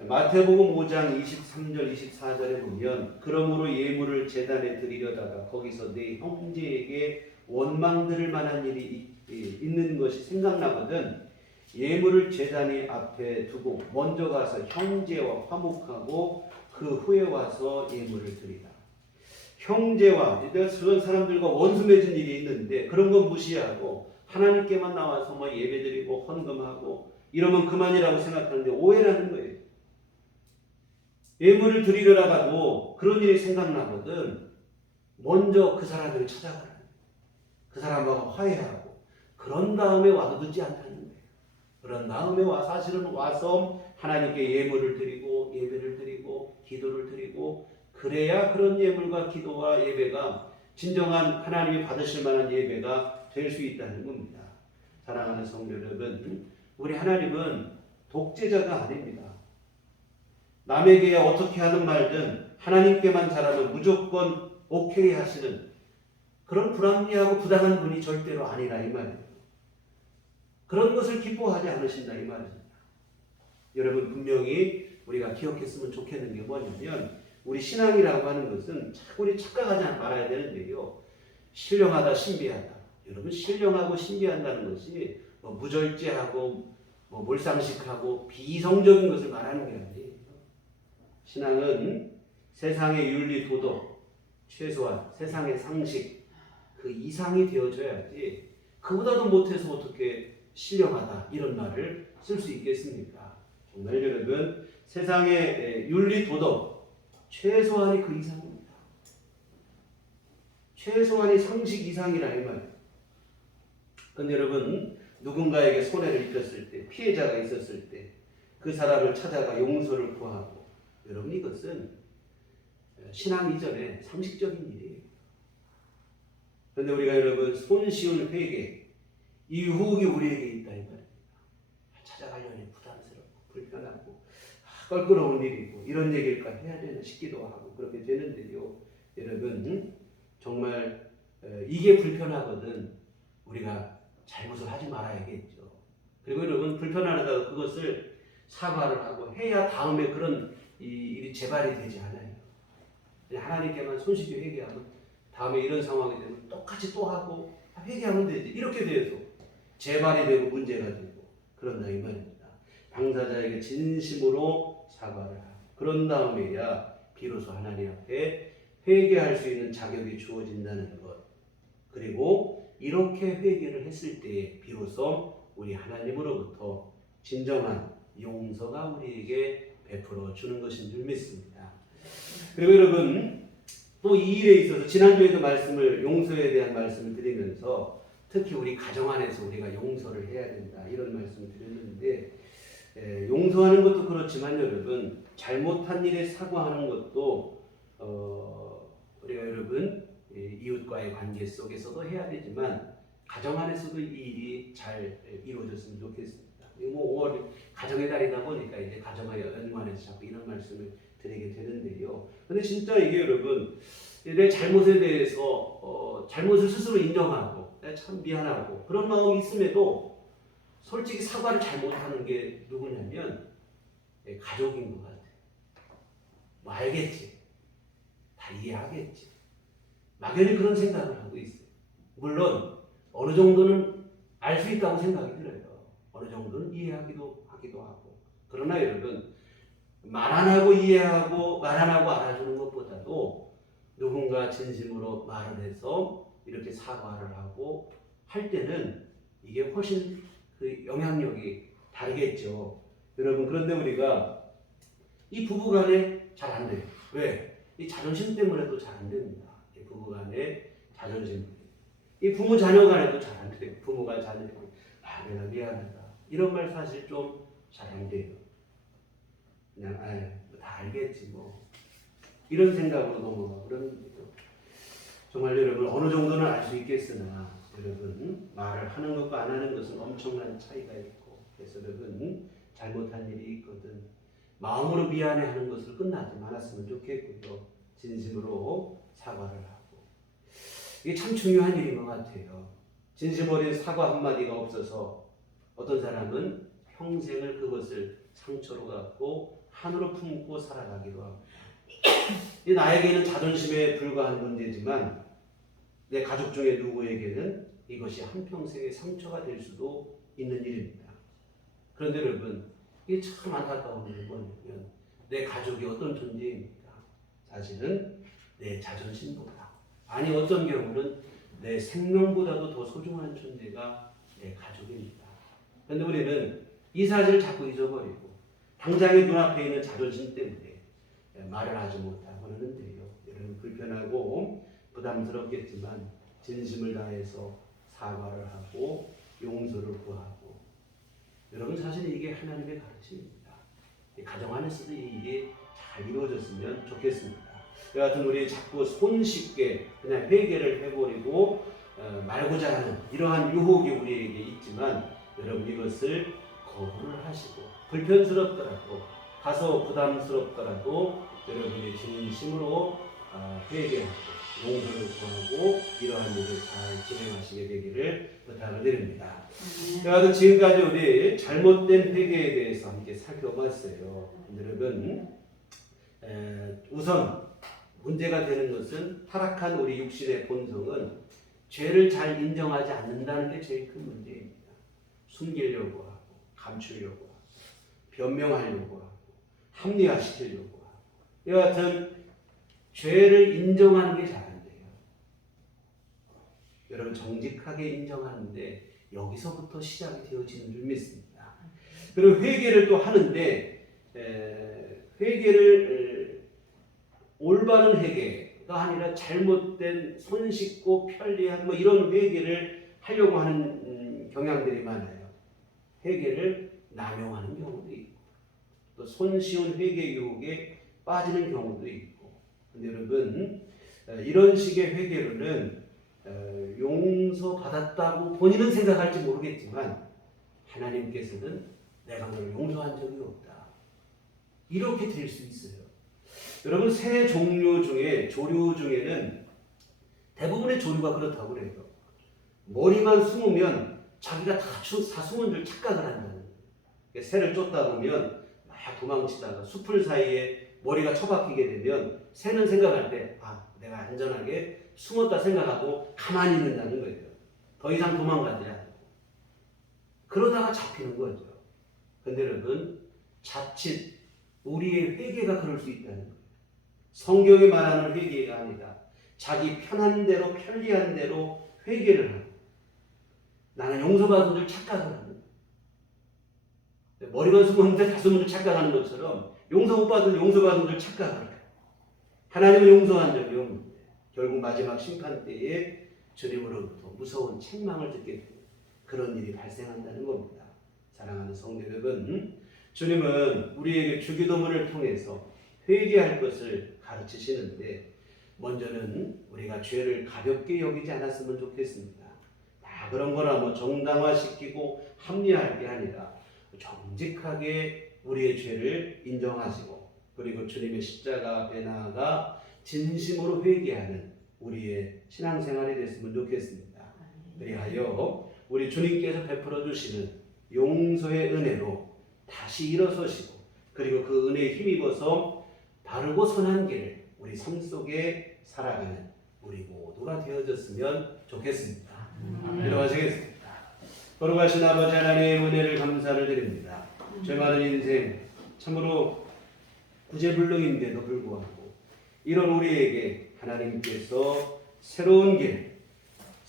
마태복음 5장 23절 24절에 보면 그러므로 예물을 제단에 드리려다가 거기서 내 형제에게 원망 들을 만한 일이 있는 것이 생각나거든 예물을 제단이 앞에 두고 먼저 가서 형제와 화목하고 그 후에 와서 예물을 드리라. 형제와 그런 사람들과 원수 맺은 일이 있는데 그런 건 무시하고 하나님께만 나와서 뭐 예배드리고 헌금하고 이러면 그만이라고 생각하는데 오해라는 거예요. 예물을 드리려다가도 그런 일이 생각나거든 먼저 그 사람을 찾아가라. 그 사람하고 화해하고 그런 다음에 와도 늦지 않다는 거예요. 그런 다음에 사실은 와서 하나님께 예물을 드리고 예배를 드리고 기도를 드리고 그래야 그런 예물과 기도와 예배가 진정한 하나님이 받으실 만한 예배가 될 수 있다는 겁니다. 사랑하는 성도 여러분, 우리 하나님은 독재자가 아닙니다. 남에게 어떻게 하는 말든 하나님께만 잘하면 무조건 오케이 하시는 그런 불합리하고 부당한 분이 절대로 아니라 이 말이에요. 그런 것을 기뻐하지 않으신다 이 말입니다. 여러분 분명히 우리가 기억했으면 좋겠는 게 뭐냐면 우리 신앙이라고 하는 것은 우리 착각하지 말아야 되는데요. 신령하다 신비하다. 여러분 신령하고 신비한다는 것이 뭐 무절제하고 뭐 몰상식하고 비이성적인 것을 말하는 게 아니에요. 신앙은 세상의 윤리 도덕 최소한 세상의 상식 그 이상이 되어져야지 그보다도 못해서 어떻게 신령하다 이런 말을 쓸 수 있겠습니까? 정말 여러분 세상의 윤리 도덕 최소한이 그 이상입니다. 최소한이 상식 이상이라 이 말이에요. 근데 여러분 누군가에게 손해를 입혔을 때 피해자가 있었을 때 그 사람을 찾아가 용서를 구하고 여러분 이것은 신앙 이전에 상식적인 일이에요. 그런데 우리가 여러분 손쉬운 회개 이 유혹이 우리에게 있다 이 말입니다. 찾아가려니 부담스럽고 불편하고 껄끄러운 일이고 이런 얘기일까 해야 되나 싶기도 하고 그렇게 되는데요. 여러분 정말 이게 불편하거든 우리가 잘못을 하지 말아야겠죠. 그리고 여러분 불편하다고 그것을 사과를 하고 해야 다음에 그런 일이 재발이 되지 않아요. 하나님께만 손쉽게 회개하면 다음에 이런 상황이 되면 똑같이 또 하고 회개하면 되지. 이렇게 돼서 재발이 되고 문제가 되고 그런다 이 말입니다. 당사자에게 진심으로 사과를 하고 그런 다음에야 비로소 하나님 앞에 회개할 수 있는 자격이 주어진다는 것. 그리고 이렇게 회개를 했을 때에 비로소 우리 하나님으로부터 진정한 용서가 우리에게 베풀어 주는 것인 줄 믿습니다. 그리고 여러분 또 이 일에 있어서 지난주에도 용서에 대한 말씀을 드리면서 특히 우리 가정 안에서 우리가 용서를 해야 된다 이런 말씀을 드렸는데 용서하는 것도 그렇지만 여러분 잘못한 일에 사과하는 것도 우리가 여러분 이웃과의 관계 속에서도 해야 되지만 가정 안에서도 이 일이 잘 이루어졌으면 좋겠습니다. 뭐 5월 가정의 달이다 보니까 이제 가정과 연관해서 자꾸 이런 말씀을 드리게 되는데요. 근데 진짜 이게 여러분 내 잘못에 대해서 잘못을 스스로 인정하고 내가 참 미안하고 그런 마음이 있음에도 솔직히 사과를 잘못하는 게 누구냐면 가족인 것 같아요. 뭐 알겠지. 다 이해하겠지. 막연히 그런 생각을 하고 있어요. 물론 어느 정도는 알 수 있다고 생각이 들어요. 어느 정도는 이해하기도 하고. 그러나 여러분 말 안 하고 이해하고 말 안 하고 알아주는 것보다도 누군가 진심으로 말을 해서 이렇게 사과를 하고 할 때는 이게 훨씬 그 영향력이 다르겠죠. 여러분, 그런데 우리가 이 부부간에 잘 안 돼요. 왜? 이 자존심 때문에도 잘 안 됩니다. 이 부부간에 자존심. 이 부모 자녀 간에도 잘 안 돼요. 부모가 자녀에게 내가 미안하다 이런 말 사실 좀 잘 안 돼요. 그냥 다 알겠지 뭐 이런 생각으로 넘어가고 그러는 거죠. 정말 여러분 어느 정도는 알 수 있겠으나 여러분 말을 하는 것과 안 하는 것은 엄청난 차이가 있고, 그래서 여러분 잘못한 일이 있거든 마음으로 미안해하는 것을 끝나지 말았으면 좋겠고요. 진심으로 사과를 하고, 이게 참 중요한 일인 것 같아요. 진심 어린 사과 한마디가 없어서 어떤 사람은 평생을 그것을 상처로 갖고 한으로 품고 살아가기도 합니다. 나에게는 자존심에 불과한 문제지만 내 가족 중에 누구에게는 이것이 한평생의 상처가 될 수도 있는 일입니다. 그런데 여러분, 이게 참 안타까운 일이 뭐냐면 내 가족이 어떤 존재입니까? 사실은 내 자존심보다, 아니 어떤 경우는 내 생명보다도 더 소중한 존재가 내 가족입니다. 그런데 우리는 이 사실을 자꾸 잊어버리고 당장의 눈앞에 있는 자존심 때문에 말을 하지 못하고 하는데요. 여러분, 불편하고 부담스럽겠지만 진심을 다해서 사과를 하고 용서를 구하고, 여러분 사실 이게 하나님의 가르침입니다. 가정 안에서도 이게 잘 이루어졌으면 좋겠습니다. 여하튼 우리 자꾸 손쉽게 그냥 회개를 해버리고 말고자 하는 이러한 유혹이 우리에게 있지만, 여러분 이것을 거부를 하시고 불편스럽더라도 다소 부담스럽더라도 여러분이 진심으로 회개하고 용서를 구하고 이러한 일을 잘 진행하시게 되기를 부탁을 드립니다. 여하튼 지금까지 우리 잘못된 회개에 대해서 함께 살펴봤어요. 여러분, 우선 문제가 되는 것은 타락한 우리 육신의 본성은 죄를 잘 인정하지 않는다는 게 제일 큰 문제입니다. 숨기려고 하고 감추려고 하고 변명하려고 하고 합리화시키려고 하고, 여하튼 죄를 인정하는 게 잘 안 돼요. 여러분 정직하게 인정하는데 여기서부터 시작이 되어지는 줄 믿습니다. 그리고 회개를 또 하는데 회개를 올바른 회개가 아니라 잘못된 손쉽고 편리한 뭐 이런 회개를 하려고 하는 경향들이 많아요. 회개를 남용하는 경우도 있고 또 손쉬운 회개 유혹에 빠지는 경우도 있고. 근데 여러분 이런 식의 회개로는 용서받았다고 본인은 생각할지 모르겠지만 하나님께서는 내가 너를 용서한 적이 없다 이렇게 될 수 있어요. 여러분 새 종류 중에 조류 중에는 대부분의 조류가 그렇다고 그래요. 머리만 숨으면 자기가 다 숨은 줄 착각을 한다는 거예요. 새를 쫓다 보면 막 도망치다가 숲을 사이에 머리가 처박히게 되면 새는 생각할 때 내가 안전하게 숨었다 생각하고 가만히 있는다는 거예요. 더 이상 도망가지 않고. 그러다가 잡히는 거죠. 그런데 여러분 자칫 우리의 회개가 그럴 수 있다는 거예요. 성경이 말하는 회개가 아니다. 자기 편한 대로 편리한 대로 회개를 하고 나는 용서받은 줄 착각을 하는 거예요. 머리만 숨었는데 다 숨은 줄 착각하는 것처럼 용서받은 줄 착각을 해요. 하나님은 용서한 적이 없는데 결국 마지막 심판 때에 주님으로부터 무서운 책망을 듣게 되는 그런 일이 발생한다는 겁니다. 사랑하는 성도 여러분, 주님은 우리에게 주기도문을 통해서 회개할 것을 가르치시는데 먼저는 우리가 죄를 가볍게 여기지 않았으면 좋겠습니다. 다 그런 거나 뭐 정당화시키고 합리화할 게 아니라 정직하게 우리의 죄를 인정하시고 그리고 주님의 십자가 앞에 나아가 진심으로 회개하는 우리의 신앙생활이 됐으면 좋겠습니다. 그리하여 우리 주님께서 베풀어 주시는 용서의 은혜로 다시 일어서시고 그리고 그 은혜에 힘입어서 바르고 선한 길을 우리 삶 속에 살아가는 우리 모두가 되어졌으면 좋겠습니다. 기도하시겠습니다. 거룩하신 아버지 하나님의 은혜를 감사를 드립니다. 죄 많은 인생 참으로 구제불능인데도 불구하고 이런 우리에게 하나님께서 새로운 길,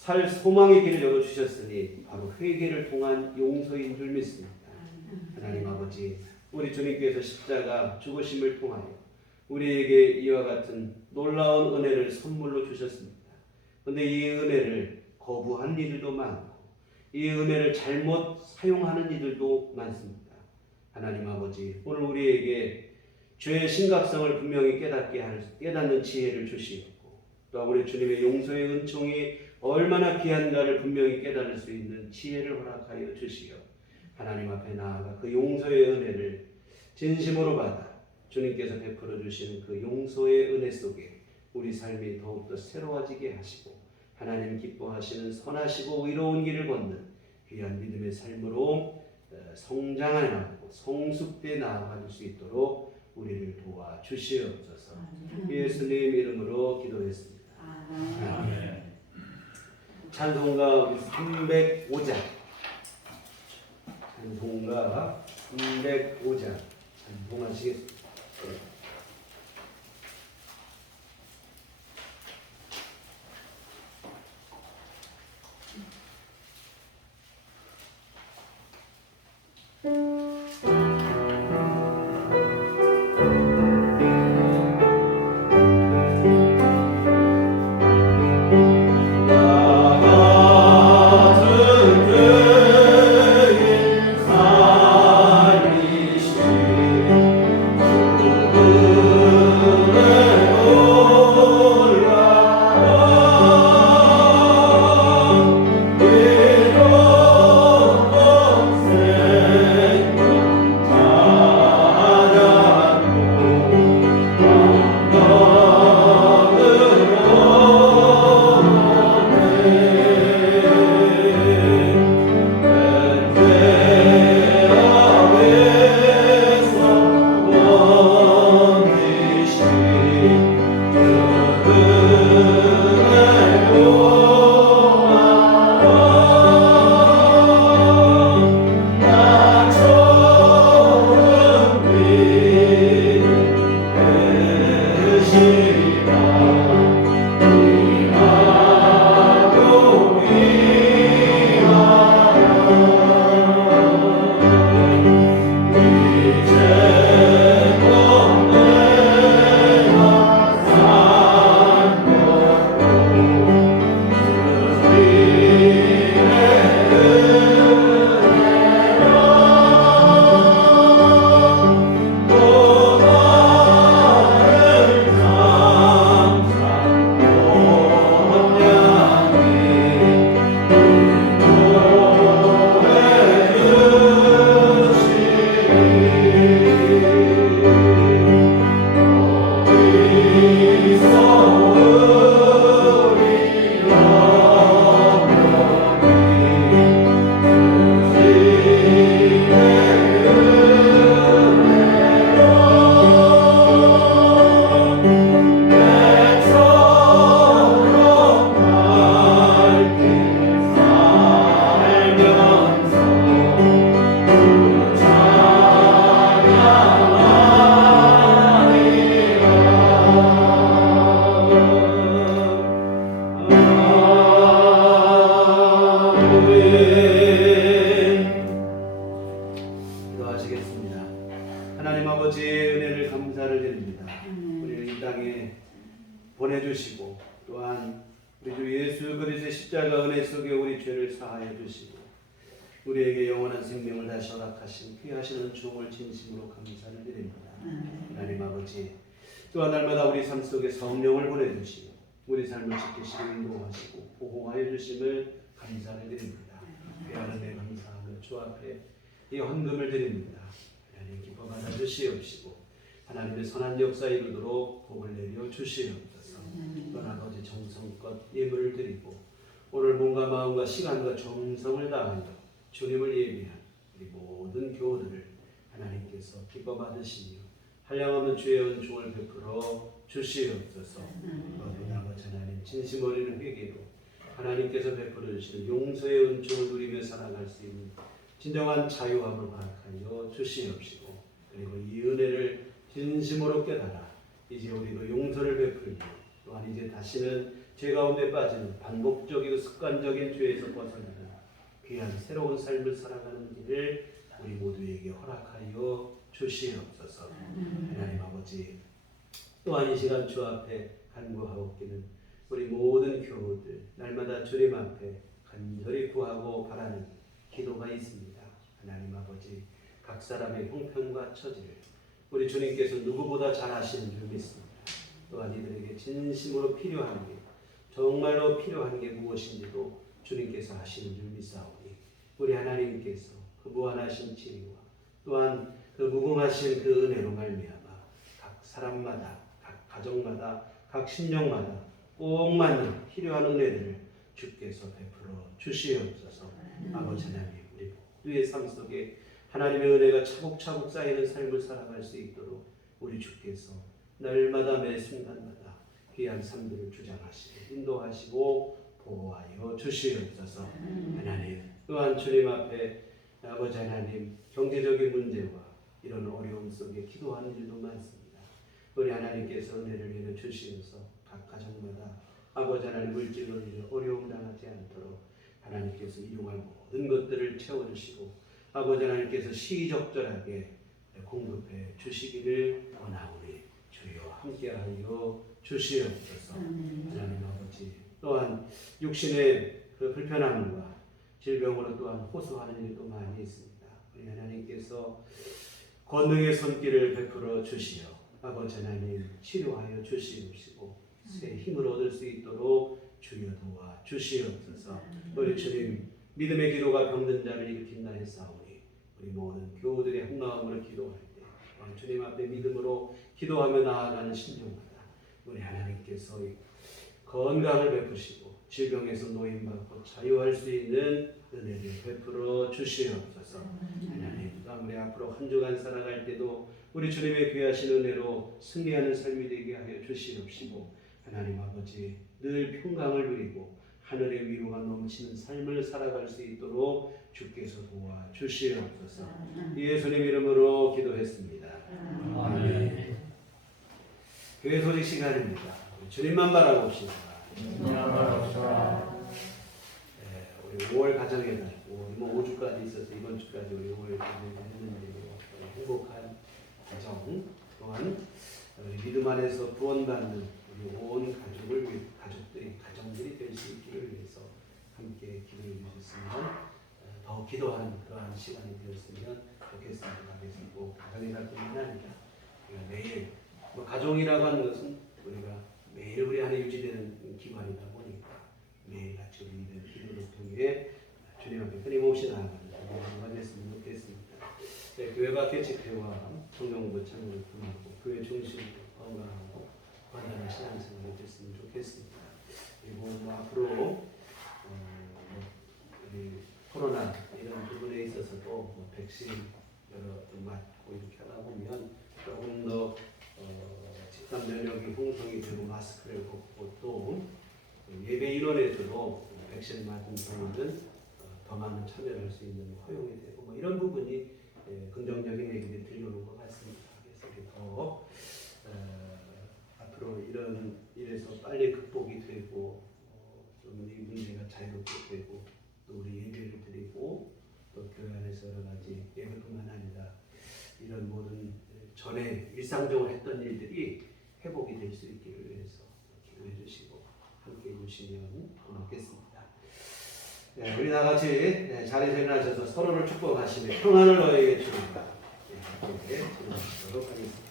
살 소망의 길을 열어주셨으니 바로 회개를 통한 용서인 줄 믿습니다. 하나님 아버지, 우리 주님께서 십자가 죽으심을 통하여 우리에게 이와 같은 놀라운 은혜를 선물로 주셨습니다. 그런데 이 은혜를 거부한 이들도 많고 이 은혜를 잘못 사용하는 이들도 많습니다. 하나님 아버지, 오늘 우리에게 죄의 심각성을 분명히 깨닫는 지혜를 주시옵고 또 우리 주님의 용서의 은총이 얼마나 귀한가를 분명히 깨달을 수 있는 지혜를 허락하여 주시어 하나님 앞에 나아가 그 용서의 은혜를 진심으로 받아 주님께서 베풀어 주시는 그 용서의 은혜 속에 우리 삶이 더욱더 새로워지게 하시고 하나님 기뻐하시는 선하시고 의로운 길을 걷는 귀한 믿음의 삶으로 성장해 나가고 성숙돼 나아갈 수 있도록 우리를 도와 주시옵소서. 예수님 이름으로 기도했습니다. 아멘. 찬송가 305장 찬송가 305장 찬송하시겠습니다. 보내주시고 또한 우리 주 예수 그리스도의 십자가 은혜 속에 우리 죄를 사하여 주시고 우리에게 영원한 생명을 다시 허락하신 귀하신 은총을 진심으로 감사를 드립니다. 하나님 아버지, 또한 날마다 우리 삶 속에 성령을 보내주시고 우리 삶을 지키시고 인도하시고 보호하여 주심을 감사를 드립니다. 귀한 은혜 감사하며 주 앞에 이 헌금을 드립니다. 하나님 기뻐 받아 주시옵시고 하나님의 선한 역사에 이르도록 복을 내려 주시옵소서. 또한 아버지 정성껏 예물을 드리고 오늘 몸과 마음과 시간과 정성을 다하여 주님을 예비한 우리 모든 교우들을 하나님께서 기뻐 받으시며 한량없는 주의 은총을 베풀어 주시옵소서. 거듭 아버지 하나님 진심 어리는 회개로 하나님께서 베풀어 주시는 용서의 은총을 누리며 살아갈 수 있는 진정한 자유함을 허락하여 주시옵시고 그리고 이 은혜를 진심으로 깨달아 이제 우리도 용서를 베풀며 또 또한 이제 다시는 죄 가운데 빠지는 반복적이고 습관적인 죄에서 벗어나는 귀한 새로운 삶을 살아가는 길을 우리 모두에게 허락하여 주시옵소서. 하나님 아버지, 또한 이 시간 주 앞에 간구하옵기는 우리 모든 교우들 날마다 주님 앞에 간절히 구하고 바라는 기도가 있습니다. 하나님 아버지, 각 사람의 형편과 처지를 우리 주님께서 누구보다 잘 아시는 줄 믿습니다. 또한 이들에게 진심으로 필요한 게, 정말로 필요한 게 무엇인지도 주님께서 아시는 줄 믿사오니 우리 하나님께서 그 무한하신 치리와 또한 그 무궁하신 그 은혜로 말미암아 각 사람마다, 각 가정마다, 각 심령마다 꼭 맞는 필요한 은혜들을 주께서 베풀어 주시옵소서. 아버지 하나님, 우리 모두의 삶 속에 하나님의 은혜가 차곡차곡 쌓이는 삶을 살아갈 수 있도록 우리 주께서 날마다 매 순간마다 귀한 삶들을 주장하시고 인도하시고 보호하여 주시옵소서. 하나님, 또한 주님 앞에 아버지 하나님, 경제적인 문제와 이런 어려움 속에 기도하는 일도 많습니다. 우리 하나님께서 은혜를 내려 주시면서 각 가정마다 아버지 하나님 물질로 인해 어려움 당하지 않도록 하나님께서 일용할 모든 것들을 채워주시고 아버지 하나님께서 시적절하게 공급해 주시기를 원하오니 주여 함께하여 주시옵소서. 하나님 아버지, 또한 육신의 그 불편함과 질병으로 또한 호소하는 일도 많이 있습니다. 우리 하나님께서 권능의 손길을 베풀어 주시어 아버지 하나님 치료하여 주시옵시고 새 힘을 얻을 수 있도록 주여 도와 주시옵소서. 우리 주님, 믿음의 기도가 병든 자를 일으킨다 했사오니 우리 모든 교우들의 한 마음으로 기도할 때 주님 앞에 믿음으로 기도하며 나아가는 심령마다 우리 하나님께서 건강을 베푸시고 질병에서 노임받고 자유할 수 있는 은혜를 베풀어 주시옵소서. 하나님, 아무리 앞으로 한 주간 살아갈 때도 우리 주님의 귀하신 은혜로 승리하는 삶이 되게 하여 주시옵시고 하나님 아버지, 늘 평강을 누리고 하늘의 위로가 넘치는 삶을 살아갈 수 있도록 주께서 도와 주시옵소서. 예수님 이름으로 기도했습니다. 아멘. 교회 소식 시간입니다. 주님만 바라봅시다. 우리 5월 가정의 날, 5주까지 있어서 이번 주까지 우리 5월 가정을 했는데 행복한 가정, 또한 우리 믿음 안에서 구원받는 우리 온 가정들이 될 수 있기를 위해서 함께 기도해 주셨으면 더 기도하는 그러한 시간이 되었으면 좋겠습니다. 그래서 꼭 가정의 날뿐만 아니라 우리가 매일 가정이라고 하는 것은 우리가 매일 우리 안에 유지되는 기관이다 보니까 매일 같이 우리는 기도를 통해 주님 앞에 끊임없이 나아가는 교회가 됐으면 좋겠습니다. 네, 교회가 개척회와 성령부 참여를 통하고 교회 중심으로 건강하고 건강한 신앙생활이 됐으면 좋겠습니다. 그리고 앞으로 우리 코로나 이런 부분에 있어서도 백신 여러 맞고 이렇게 하다 보면 조금 더 집단 면역이 형성이 되고 마스크를 벗고 또 예배 인원에서도 백신을 맞은 경우는 더 많은 참여를 할 수 있는 허용이 되고 이런 부분이 긍정적인 얘기를 들려오는 것 같습니다. 그래서 더 앞으로 이런 일에서 빨리 극복이 되고 좀 이 문제가 자유롭게 되고 또 우리 예배를 드리고 또 교회 안에서 여러 가지 예배뿐만 아니라 이런 모든 전에 일상적으로 했던 일들이 회복이 될 수 있기를 위해서 기도해 주시고 함께 해주시면 고맙겠습니다. 네, 우리 다 같이 자리에서 일어나셔서 서로를 축복하시며 평안을 너에게 주리라. 함께 기도하도록 하겠습니다.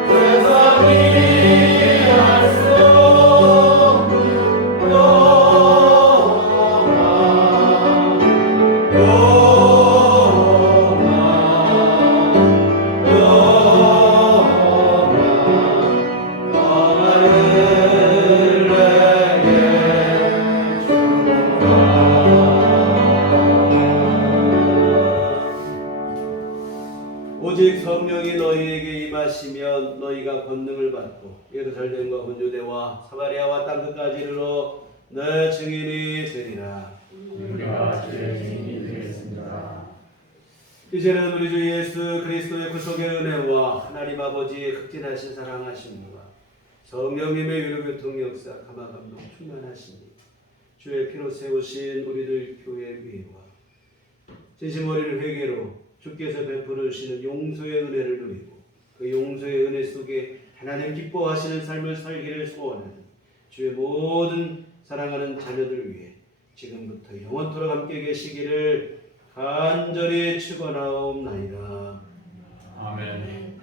세상이 알 수 없는 이르러 내 증인이 되리라. 우리가 주의 증인이 되겠습니다. 이제는 우리 주 예수 그리스도의 구속의 은혜와 하나님 아버지의 극진하신 사랑하심과 성령님의 위로교통 역사 감화감동 충만하시니 주의 피로 세우신 우리들 교회 위와 진심 어린 회개로 주께서 베풀어 주시는 용서의 은혜를 누리고 그 용서의 은혜 속에 하나님 기뻐하시는 삶을 살기를 소원하는 주의 모든 사랑하는 자녀들 위해 지금부터 영원토록 함께 계시기를 간절히 축원하옵나이다. 아멘.